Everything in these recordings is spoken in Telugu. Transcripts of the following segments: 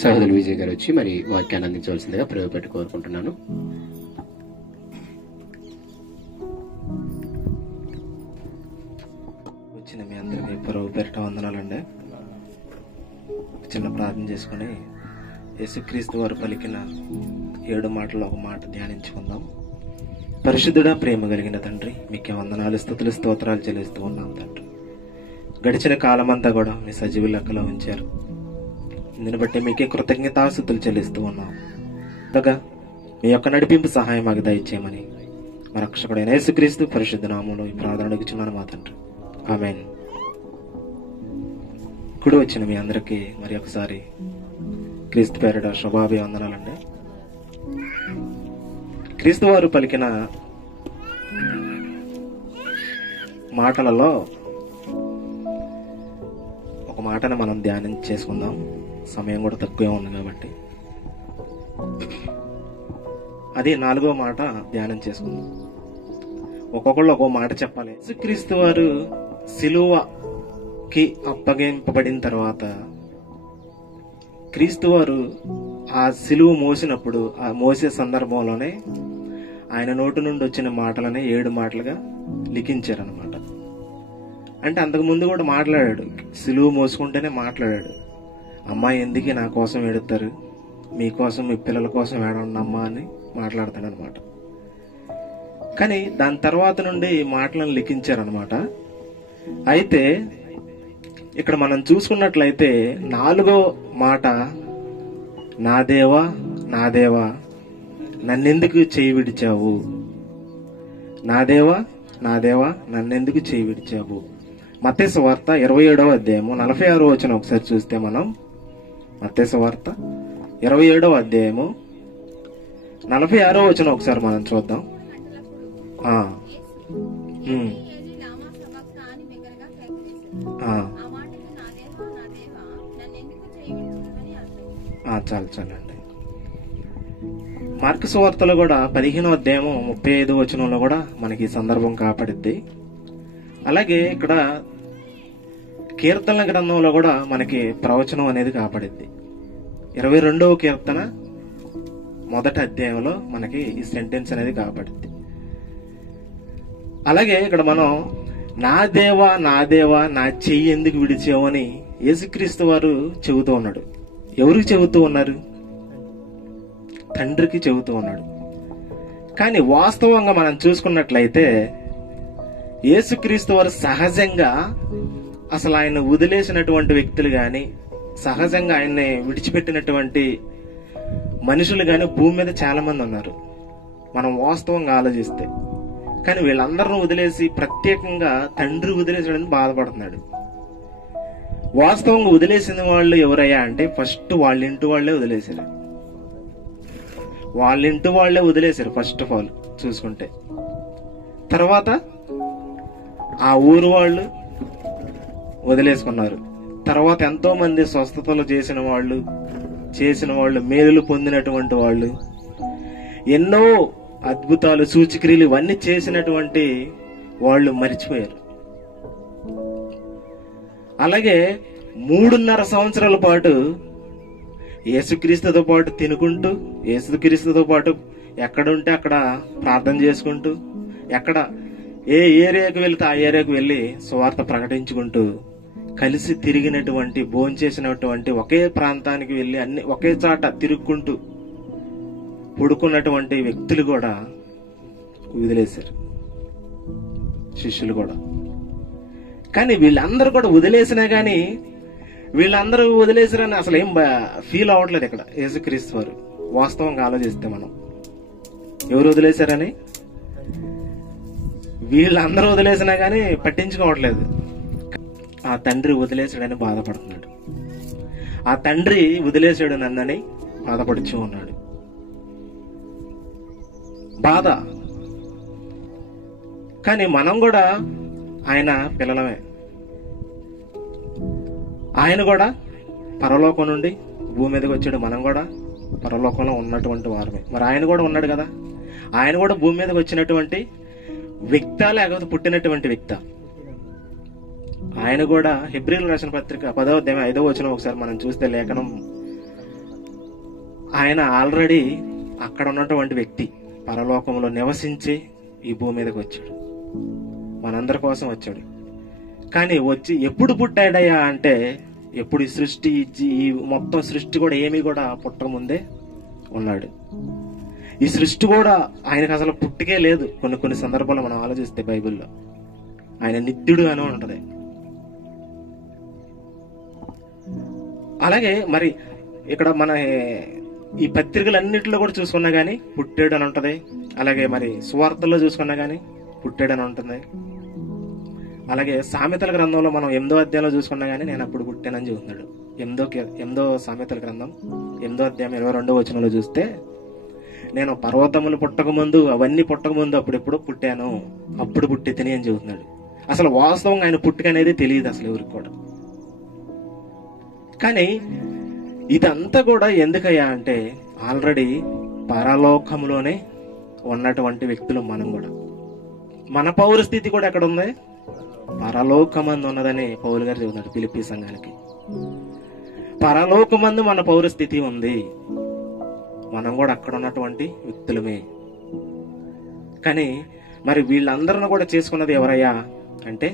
సహోదరు విజయ్ గారు వచ్చి మరి వాక్యాన్ని అందించవలసిందిగా ప్రయోగపెట్టి కోరుకుంటున్నాను. వచ్చిన మీ అందరికీ ప్రభు పేరిట వందనాలండి. చిన్న ప్రార్థన చేసుకుని యేసుక్రీస్తు వారు పలికిన 7 మాటల్లో ఒక మాట ధ్యానించుకుందాం. పరిశుద్ధుడా, ప్రేమ కలిగిన తండ్రి, మీకే వందనాలు, స్తుతులు, స్తోత్రాలు చెల్లిస్తూ ఉన్నాం తండ్రి. గడిచిన కాలమంతా కూడా మీ సజీవ లెక్కలో ఉంచారు. దీన్ని బట్టి మీకే కృతజ్ఞతాస్తుతులు చెల్లిస్తూ ఉన్నాం. ఉండగా మీ యొక్క నడిపింపు సహాయం మాకు దయచేయమని మా రక్షకుడైన యేసుక్రీస్తు పరిశుద్ధ నామములో ఈ ప్రార్థన అడుగుచున్నాను మా తండ్రి, ఆమేన్. కుడి వచ్చిన మీ అందరికీ మరి ఒకసారి క్రీస్తు పేరిట శుభాభివందనాలండి. క్రీస్తు వారు పలికిన మాటలలో ఒక మాటను మనం ధ్యానం చేసుకుందాం. సమయం కూడా తక్కువే ఉంది కాబట్టి అది 4వ మాట ధ్యానం చేసుకుందాం. ఒక్కొక్కళ్ళు ఒక్కో మాట చెప్పాలి. యేసుక్రీస్తు వారు సిలువకి అప్పగింపబడిన తర్వాత క్రీస్తు వారు ఆ సిలువ మోసినప్పుడు, ఆ మోసే సందర్భంలోనే ఆయన నోటి నుండి వచ్చిన మాటలనే 7 మాటలుగా లిఖించారనమాట. అంటే అంతకుముందు కూడా మాట్లాడాడు, సిలువ మోసుకుంటేనే మాట్లాడాడు. అమ్మా, ఎందుకు నా కోసం ఏడుతారు, మీకోసం మీ పిల్లల కోసం ఏడండి అమ్మా అని మాట్లాడతాడు అనమాట. కానీ దాని తర్వాత నుండి ఈ మాటలను లిఖించారనమాట. అయితే ఇక్కడ మనం చూసుకున్నట్లయితే 4వ మాట, నా దేవా నా దేవా నన్నెందుకు చేయి విడిచావు, నా దేవా నా దేవా నన్నెందుకు చేయి విడిచావు. మత్తయి సువార్త 27వ అధ్యాయము 46వ వచనం ఒకసారి చూస్తే మనం, మత్తయి సువార్త 27వ అధ్యాయము 46వ వచనం ఒకసారి మనం చూద్దాం. చాలండి. మార్కు సువార్తలో కూడా 15వ అధ్యాయము 35వ వచనంలో కూడా మనకి ఈ సందర్భం కాపాడిద్ది. అలాగే ఇక్కడ కీర్తనల గ్రంథంలో కూడా మనకి ప్రవచనం అనేది కాపాడిద్ది. 22వ కీర్తన 1వ అధ్యాయంలో మనకి ఈ సెంటెన్స్ అనేది కాపాడిద్ది. అలాగే ఇక్కడ మనం నా దేవా నా దేవా నా చెయ్యి ఎందుకు విడిచావు అని యేసుక్రీస్తు వారు చెబుతూ ఉన్నాడు. ఎవరికి చెబుతూ ఉన్నారు? తండ్రికి చెబుతూ ఉన్నాడు. కానీ వాస్తవంగా మనం చూసుకున్నట్లయితే యేసుక్రీస్తు వారు సహజంగా అసలు ఆయన వదిలేసినటువంటి వ్యక్తులు గాని, సహజంగా ఆయన్ని విడిచిపెట్టినటువంటి మనుషులు గాని భూమి మీద చాలా మంది ఉన్నారు మనం వాస్తవంగా ఆలోచిస్తే. కానీ వీళ్ళందరిని వదిలేసి ప్రత్యేకంగా తండ్రి వదిలేసాడని బాధపడుతున్నాడు. వాస్తవంగా వదిలేసిన వాళ్ళు ఎవరయ్యా అంటే ఫస్ట్ వాళ్ళ ఇంటి వాళ్లే వదిలేశారు. వాళ్ళ ఇంటి వాళ్లే వదిలేశారు ఫస్ట్ ఆఫ్ ఆల్ చూసుకుంటే. తర్వాత ఆ ఊరు వాళ్ళు వదిలేసుకున్నారు. తర్వాత ఎంతో మంది స్వస్థతలు చేసిన వాళ్ళు, మేలులు పొందినటువంటి వాళ్ళు, ఎన్నో అద్భుతాలు సూచక్రియలు ఇవన్నీ చేసినటువంటి వాళ్ళు మరిచిపోయారు. అలాగే 3.5 సంవత్సరాల పాటు యేసుక్రీస్తుతో పాటు తినుకుంటూ, యేసుక్రీస్తుతో పాటు ఎక్కడుంటే అక్కడ ప్రార్థన చేసుకుంటూ, ఎక్కడ ఏ ఏరియాకు వెళ్తే ఆ ఏరియాకు వెళ్ళి సువార్త ప్రకటించుకుంటూ, కలిసి తిరిగినటువంటి, భోంచేసినటువంటి, ఒకే ప్రాంతానికి వెళ్ళి అన్ని ఒకే చాట తిరుగుకుంటూ పడుకున్నటువంటి వ్యక్తులు కూడా వదిలేశారు, శిష్యులు కూడా. కానీ వీళ్ళందరూ కూడా వదిలేసినా గానీ వీళ్ళందరూ వదిలేసారని అసలు ఏం ఫీల్ అవ్వట్లేదు ఇక్కడ యేసుక్రీస్తు వారు. వాస్తవంగా ఆలోచిస్తే మనం ఎవరు వదిలేశారని, వీళ్ళందరూ వదిలేసినా గానీ పట్టించుకోవట్లేదు. ఆ తండ్రి వదిలేశాడని బాధపడుతున్నాడు. ఆ తండ్రి వదిలేశాడు నన్నని బాధపడుచూ ఉన్నాడు. బాధ. కానీ మనం కూడా ఆయన పిల్లలమే. ఆయన కూడా పరలోకం నుండి భూమి మీదకి వచ్చాడు. మనం కూడా పరలోకంలో ఉన్నటువంటి వారమే. మరి ఆయన కూడా ఉన్నాడు కదా. ఆయన కూడా భూమి మీదకి వచ్చినటువంటి వ్యక్త, లేకపోతే పుట్టినటువంటి వ్యక్త? ఆయన కూడా హెబ్రీయులకు రాసిన పత్రిక 10వ అధ్యాయం 5వ వచనం ఒకసారి మనం చూస్తే లేఖనం ఆయన ఆల్రెడీ అక్కడ ఉన్నటువంటి వ్యక్తి, పరలోకంలో నివసించి ఈ భూమి మీదకి వచ్చాడు, మనందరి కోసం వచ్చాడు. కానీ వచ్చి ఎప్పుడు పుట్టాడయ్యా అంటే, ఎప్పుడు ఈ సృష్టి, ఈ మొత్తం సృష్టి కూడా ఏమీ కూడా పుట్టక ముందే ఉన్నాడు. ఈ సృష్టి కూడా ఆయనకు అసలు పుట్టికే లేదు. కొన్ని సందర్భాలు మనం ఆలోచిస్తే బైబిల్లో ఆయన నిత్యుడు అని ఉంటది. అలాగే మరి ఇక్కడ మన ఈ పత్రికలన్నింటిలో కూడా చూసుకున్నా గానీ పుట్టాడు అని ఉంటది. అలాగే మరి సువార్తల్లో చూసుకున్నా గానీ పుట్టాడు అని ఉంటుంది. అలాగే సామెతల గ్రంథంలో మనం 8వ అధ్యాయంలో చూసుకున్నా గానీ నేను అప్పుడు పుట్టానని చెబుతున్నాడు. 8వ సామెతల గ్రంథం 8వ అధ్యాయం 22వ వచనంలో చూస్తే, నేను పర్వతములు పుట్టక ముందు, అవన్నీ పుట్టక ముందు అప్పుడెప్పుడో పుట్టాను, అప్పుడు పుట్టి తిని అని చెబుతున్నాడు. అసలు వాస్తవంగా ఆయన పుట్టుక అనేది తెలియదు అసలు ఎవరికి కూడా. కానీ ఇదంతా కూడా ఎందుకయ్యా అంటే, ఆల్రెడీ పరలోకంలోనే ఉన్నటువంటి వ్యక్తులు మనం కూడా. మన పౌరస్థితి కూడా ఎక్కడ ఉంది? పరలోకమందు ఉన్నదని పౌలు గారు చెబుతున్నాడు ఫిలిప్పీ సంఘానికి. పరలోకమందు మన పౌరస్థితి ఉంది. మనం కూడా అక్కడ ఉన్నటువంటి వ్యక్తులమే. కానీ మరి వీళ్ళందరిని కూడా చేసుకున్నది ఎవరయ్యా అంటే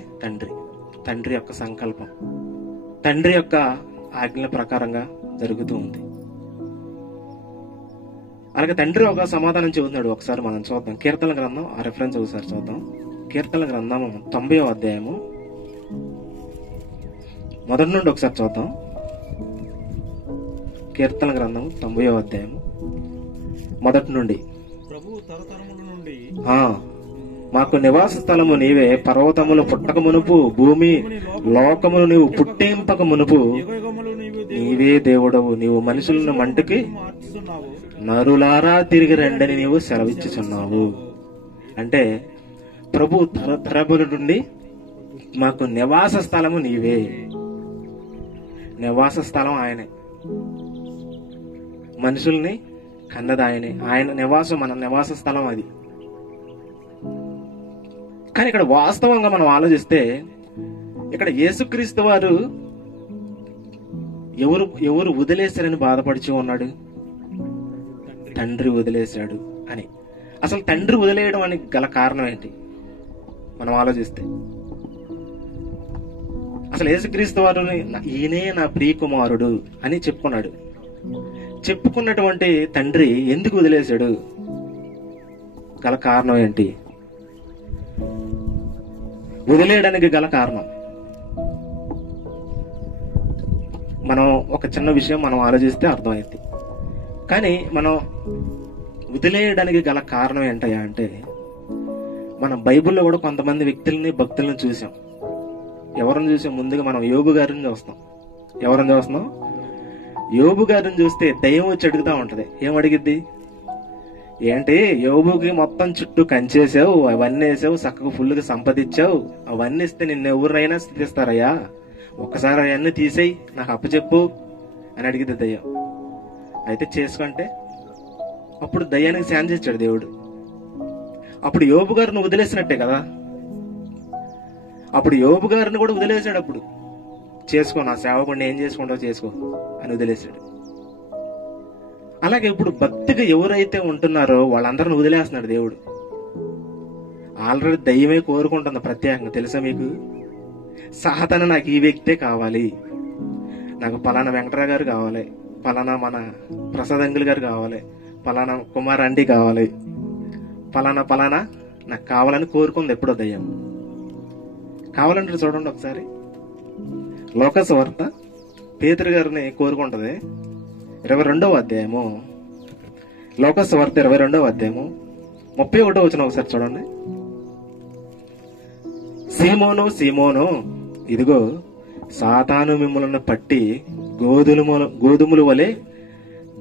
తండ్రి యొక్క సంకల్పం, తండ్రి యొక్క ఆజ్ఞల ప్రకారంగా జరుగుతూ ఉంది. అలాగే తండ్రి ఒక సమాధానం చెబుతున్నాడు. ఒకసారి మనం చూద్దాం కీర్తనల గ్రంథం, ఆ రెఫరెన్స్ ఒకసారి చూద్దాం. కీర్తనల గ్రంథము 90వ అధ్యాయము మొదటి నుండి ఒకసారి చూద్దాం. కీర్తనల గ్రంథం 90వ అధ్యాయము మొదటి నుండి. మాకు నివాస స్థలము నీవే, పర్వతములు పుట్టక మునుపు, భూమి లోకములు నీవు పుట్టింపక మునుపు నీవే దేవుడవు. నీవు మనుషులను మంటికి నరులారా తిరిగి రండని నీవు సెలవిచ్చుచున్నావు. అంటే ప్రభు తరతరముల నుండి మాకు నివాస స్థలము నీవే. నివాస స్థలం ఆయనే, మనుషుల్ని కన్నది ఆయనే. ఆయన నివాసం, మన నివాస స్థలం అది. కానీ ఇక్కడ వాస్తవంగా మనం ఆలోచిస్తే, ఇక్కడ యేసుక్రీస్తు వారు ఎవరు వదిలేశారని బాధపడుచు ఉన్నాడు? తండ్రి వదిలేశాడు అని. అసలు తండ్రి వదిలేయడం అని గల కారణం ఏంటి మనం ఆలోచిస్తే? అసలు యేసుక్రీస్తు వారు ఈయనే నా ప్రియ కుమారుడు అని చెప్పుకున్నాడు. చెప్పుకున్నటువంటి తండ్రి ఎందుకు వదిలేశాడు? గల కారణం ఏంటి? వదిలేయడానికి గల కారణం మనం ఒక చిన్న విషయం మనం ఆలోచిస్తే అర్థమైంది. కానీ మనం వదిలేయడానికి గల కారణం ఏంటయ్యా అంటే, మనం బైబిల్లో కూడా కొంతమంది వ్యక్తుల్ని, భక్తులను చూసాం. ఎవరిని చూసాం? ముందుగా మనం యోబు గారిని చూస్తాం. ఎవరిని చూస్తున్నాం? యోబు గారిని చూస్తే దయ్యం వచ్చి అడుగుతా ఉంటది. ఏం అడిగిద్ది? ఏంటి యోబుకి మొత్తం చుట్టూ కంచేసావు, అవన్నీ వేసావు, చక్కగా ఫుల్గా సంపాదించావు, అవన్నీ ఇస్తే నిన్ను ఎవరైనా స్థితిస్తారయ్యా, ఒక్కసారి అవన్నీ తీసేయి, నాకు అప్పచెప్పు అని అడిగిద్ది దయ్యం. అయితే చేసుకుంటే అప్పుడు దయ్యానికి ఛాన్స్ ఇచ్చాడు దేవుడు. అప్పుడు యోబు గారిని వదిలేసినట్టే కదా. అప్పుడు యోబు గారిని కూడా వదిలేశాడు. అప్పుడు చేసుకో, నా సేవకుండా ఏం చేసుకుంటావు చేసుకో అని వదిలేశాడు. అలాగే ఇప్పుడు భక్తిగా ఎవరైతే ఉంటున్నారో వాళ్ళందరిని వదిలేస్తున్నాడు దేవుడు. ఆల్రెడీ దయ్యమే కోరుకుంటుంది ప్రత్యేకంగా. తెలుసా మీకు? సాతాను నాకు ఈ వ్యక్తే కావాలి, నాకు పలానా వెంకటరావు గారు కావాలి, పలానా మన ప్రసాద్ అంకుల్ గారు కావాలి, పలానా కుమార్ అండి కావాలి, పలానా నాకు కావాలని కోరుకుంది ఎప్పుడో దయ్యం. కావాలంటే చూడండి ఒకసారి లోకసువార్త పేతురు గారిని కోరుకుంటది. 22వ అధ్యాయము, లోకసువార్త 22వ అధ్యాయము 31వ వచనం ఒకసారి చూడండి. సీమోను సీమోను, ఇదిగో సాతాను మిమ్మల్ని పట్టి గోధుమలు వలె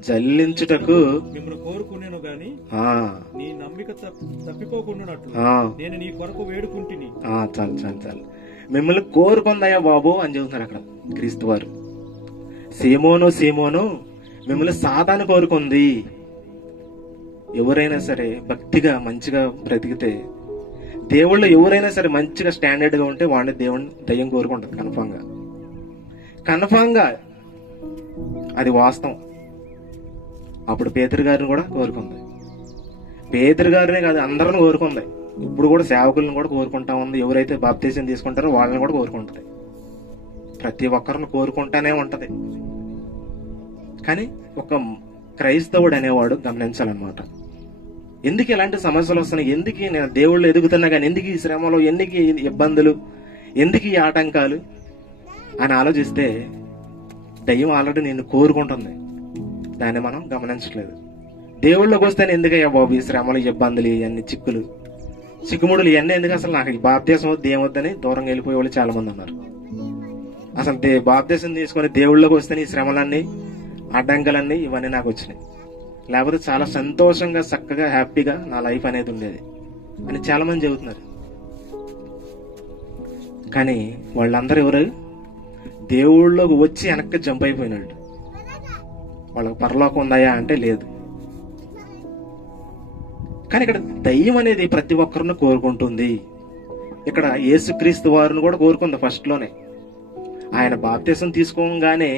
జల్లించుటకు మిమ్మల్ని కోరుకునేను గాని నీ నమ్మిక తప్పిపోకుండానట్లు నేను నీ కొరకు వేడుకుంటుని. చాలు మిమ్మల్ని కోరుకుందయ్యా బాబు అని చెబుతున్నారు అక్కడ క్రీస్తు వారు. సీమోను సీమోను, మిమ్మల్ని సాతాను కోరుకుంది. ఎవరైనా సరే భక్తిగా మంచిగా బ్రతికితే, దేవుళ్ళు ఎవరైనా సరే మంచిగా స్టాండర్డ్ గా ఉంటే వాడిని దేవుని దయ్యం కోరుకుంటుంది కన్ఫామ్ గా. అది వాస్తవం. అప్పుడు పేతురు గారిని కూడా కోరుకుంది. పేతురు గారినే కాదు, అందరిని కోరుకుంది. ఇప్పుడు కూడా సేవకులను కూడా కోరుకుంటా ఉంది. ఎవరైతే బాప్తీసం తీసుకుంటారో వాళ్ళని కూడా కోరుకుంటుంది. ప్రతి ఒక్కరిని కోరుకుంటానే ఉంటది. కానీ ఒక క్రైస్తవుడు అనేవాడు గమనించాలన్నమాట. ఎందుకు ఇలాంటి సమస్యలు వస్తున్నాయి, ఎందుకు నేను దేవుళ్ళు ఎదుగుతున్నా కానీ ఎందుకు ఈ శ్రమలు, ఎందుకు ఈ ఇబ్బందులు, ఎందుకు ఈ ఆటంకాలు అని ఆలోచిస్తే దయ్యం ఆల్రెడీ నిన్ను కోరుకుంటుంది. దాన్ని మనం గమనించట్లేదు. దేవుళ్ళకి వస్తేనే ఎందుకయ్యా బాబు ఈ శ్రమలు, ఇబ్బందులు, ఇవన్నీ చిక్కులు చిక్కుముడులు ఇవన్నీ ఎందుకు, అసలు నాకు ఈ బాప్తీసం వద్దు ఏమొద్దని దూరంగా వెళ్ళిపోయే వాళ్ళు చాలా మంది ఉన్నారు. అసలు బాప్తీసం తీసుకొని దేవుళ్ళకి వస్తేనే ఈ శ్రమలన్నీ, అడ్డంకులన్నీ ఇవన్నీ నాకు వచ్చినాయి, లేకపోతే చాలా సంతోషంగా చక్కగా హ్యాపీగా నా లైఫ్ అనేది ఉండేది అని చాలా మంది చెబుతున్నారు. కానీ వాళ్ళందరూ ఎవరు? దేవుళ్ళలోకి వచ్చి వెనక్కి జంప్ అయిపోయినాడు. వాళ్ళకి పరలోకం ఉందాయా అంటే లేదు. కానీ ఇక్కడ దయ్యం అనేది ప్రతి ఒక్కరిని కోరుకుంటుంది. ఇక్కడ యేసుక్రీస్తు వారిని కూడా కోరుకుంది. ఫస్ట్ లోనే ఆయన బాప్తీసం తీసుకోగానే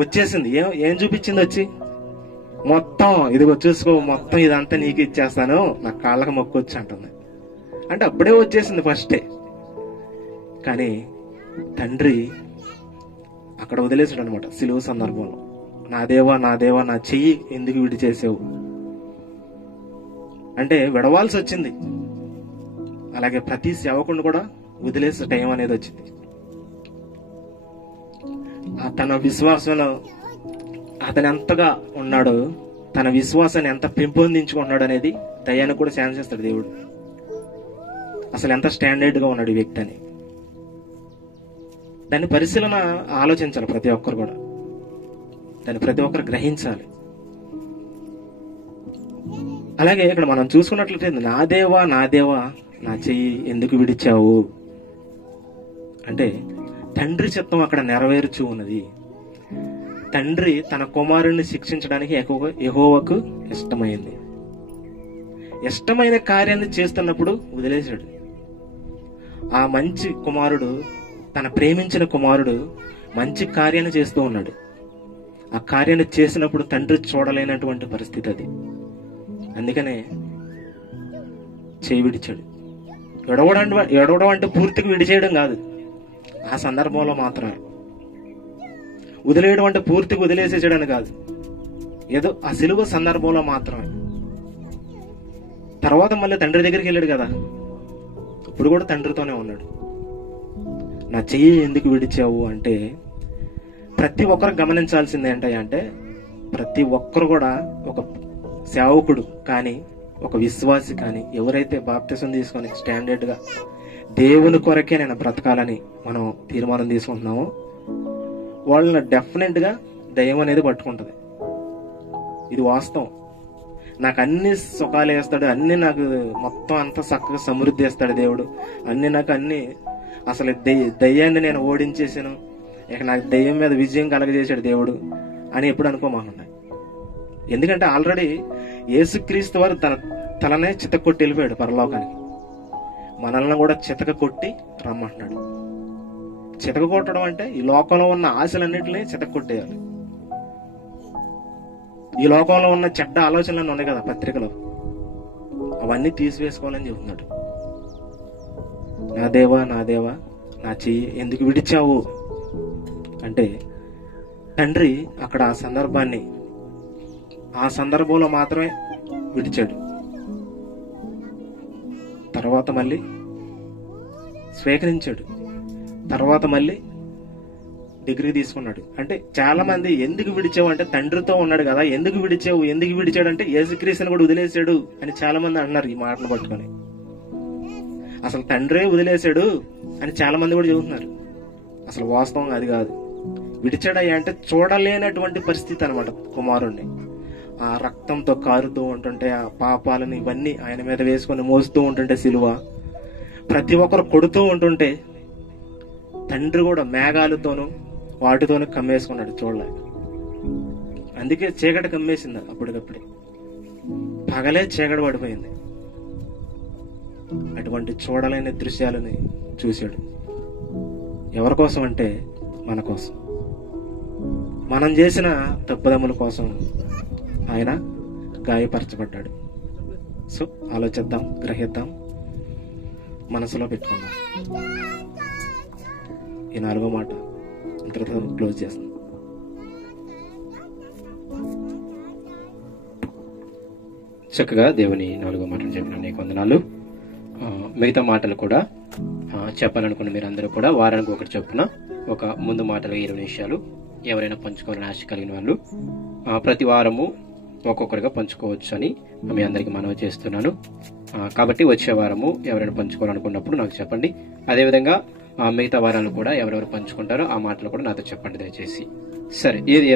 వచ్చేసింది. ఏం చూపించింది? వచ్చి మొత్తం ఇదిగో చూసుకో, మొత్తం ఇదంతా నీకు ఇచ్చేస్తాను, నా కాళ్ళకి మొక్కొచ్చి అంటుంది. అంటే అప్పుడే వచ్చేసింది ఫస్టే. కానీ తండ్రి అక్కడ వదిలేసాడు అనమాట సిలువ సందర్భంలో. నా దేవా నా దేవా నా చెయ్యి ఎందుకు విడిచేసావు అంటే విడవాల్సి వచ్చింది. అలాగే ప్రతి సేవకుడిని కూడా వదిలేసే టైం అనేది వచ్చింది. తన విశ్వాసంలో అతను ఎంతగా ఉన్నాడో, తన విశ్వాసాన్ని ఎంత పెంపొందించుకున్నాడు అనేది దయ్యానికి కూడా ఛాన్స్ ఇస్తాడు దేవుడు. అసలు ఎంత స్టాండర్డ్ గా ఉన్నాడు ఈ వ్యక్తి అని దాన్ని పరిశీలన ఆలోచించాలి. ప్రతి ఒక్కరు కూడా దాన్ని ప్రతి ఒక్కరు గ్రహించాలి. అలాగే ఇక్కడ మనం చూసుకున్నట్లయితే నా దేవా నా చెయ్యి ఎందుకు విడిచావు అంటే తండ్రి చిత్తం అక్కడ నెరవేర్చు ఉన్నది. తండ్రి తన కుమారుణ్ణి శిక్షించడానికి యెహోవాకు ఇష్టమైంది. ఇష్టమైన కార్యాన్ని చేస్తున్నప్పుడు వదిలేశాడు. ఆ మంచి కుమారుడు, తన ప్రేమించిన కుమారుడు మంచి కార్యాన్ని చేస్తూ ఉన్నాడు. ఆ కార్యాన్ని చేసినప్పుడు తండ్రి చూడలేనటువంటి పరిస్థితి అది. అందుకనే చేయి విడిచాడు. ఎడవడం అంటే పూర్తిగా విడిచేయడం కాదు, ఆ సందర్భంలో మాత్రమే. వదిలేయడం అంటే పూర్తిగా వదిలేసేయడం కాదు, ఏదో ఆ సిలువ సందర్భంలో మాత్రమే. తర్వాత మళ్ళీ తండ్రి దగ్గరికి వెళ్ళాడు కదా, ఇప్పుడు కూడా తండ్రితోనే ఉన్నాడు. నా చెయ్యి ఎందుకు విడిచావు అంటే ప్రతి ఒక్కరు గమనించాల్సింది ఏంటంటే ప్రతి ఒక్కరు కూడా ఒక సేవకుడు కానీ ఒక విశ్వాసి కానీ ఎవరైతే బాప్తిసం తీసుకొని స్టాండర్డ్ గా దేవుని కొరకే నేను బ్రతకాలని మనం తీర్మానం తీసుకుంటున్నామో వాళ్ళని డెఫినెట్ గా దయ్యం అనేది పట్టుకుంటది. ఇది వాస్తవం. నాకు అన్ని సుఖాలు వేస్తాడు, అన్ని నాకు మొత్తం అంతా చక్కగా సమృద్ధి వేస్తాడు దేవుడు, నాకు అన్ని అసలు దయ్యాన్ని నేను ఓడించేసాను, ఇక నాకు దయ్యం మీద విజయం కలగజేశాడు దేవుడు అని ఎప్పుడు అనుకోమాకుండా. ఎందుకంటే ఆల్రెడీ యేసుక్రీస్తు వారు తన తలనే చితకొట్టి వెళ్ళిపోయాడు పరలోకానికి. మనల్ని కూడా చితక కొట్టి రమ్మంటున్నాడు. చితక కొట్టడం అంటే ఈ లోకంలో ఉన్న ఆశలన్నింటినీ చితక కొట్టేయాలి. ఈ లోకంలో ఉన్న చెడ్డ ఆలోచనలు ఉన్నాయి కదా పత్రికలో, అవన్నీ తీసివేసుకోవాలని చెబుతున్నాడు. నా దేవా నా చెయ్యి ఎందుకు విడిచావు అంటే తండ్రి అక్కడ ఆ సందర్భాన్ని ఆ సందర్భంలో మాత్రమే విడిచాడు. తర్వాత మళ్ళీ స్వీకరించాడు, తర్వాత మళ్ళీ డిగ్రీ తీసుకున్నాడు. అంటే చాలా మంది ఎందుకు విడిచావు అంటే తండ్రితో ఉన్నాడు కదా, ఎందుకు విడిచాడు అంటే యేసుక్రీస్తుని కూడా వదిలేశాడు అని చాలా మంది అన్నారు ఈ మాటను పట్టుకొని. అసలు తండ్రే వదిలేశాడు అని చాలా మంది కూడా చెబుతున్నారు. అసలు వాస్తవం అది కాదు. విడిచాడయ్యా అంటే చూడలేనటువంటి పరిస్థితి అనమాట కుమారుణ్ణి. ఆ రక్తంతో కారుతూ ఉంటుంటే, ఆ పాపాలను ఇవన్నీ ఆయన మీద వేసుకొని మోస్తూ ఉంటుంటే సిలువ, ప్రతి ఒక్కరు కొడుతూ ఉంటుంటే తండ్రి కూడా మేఘాలతోనూ వాటితోనూ కమ్మేసుకున్నాడు చూడలేక. అందుకే చీకటి కమ్మేసింది అప్పటికప్పుడే, పగలే చీకటి పడిపోయింది. అటువంటి చూడలేని దృశ్యాలని చూశాడు. ఎవరి కోసం అంటే మన కోసం, మనం చేసిన తప్పుదమ్ముల కోసం ఆయన గాయపరచబడ్డాడు. సో ఆలోచిద్దాం, గ్రహిద్దాం, మనసులో పెట్టుకుందాం. ఈ 4వ మాట ఇంతటితో క్లోజ్ చేస్తాం. చక్కగా దేవుని 4వ మాటలు చెప్పిన నీకు వందనాలు. మిగతా మాటలు కూడా చెప్పాలనుకున్న మీరందరూ కూడా వారానికి ఒకటి చొప్పున ఒక ముందు మాటలు 20 నిమిషాలు ఎవరైనా పంచుకోవాలని ఆశ కలిగిన వాళ్ళు ప్రతి వారము ఒక్కొక్కరిగా పంచుకోవచ్చు అని మీ అందరికీ మనవి చేస్తున్నాను. కాబట్టి వచ్చే వారము ఎవరైనా పంచుకోవాలనుకున్నప్పుడు నాకు చెప్పండి. అదేవిధంగా మిగతా వారాలు కూడా ఎవరెవరు పంచుకుంటారో ఆ మాటలు కూడా నాతో చెప్పండి దయచేసి. సరే, ఏది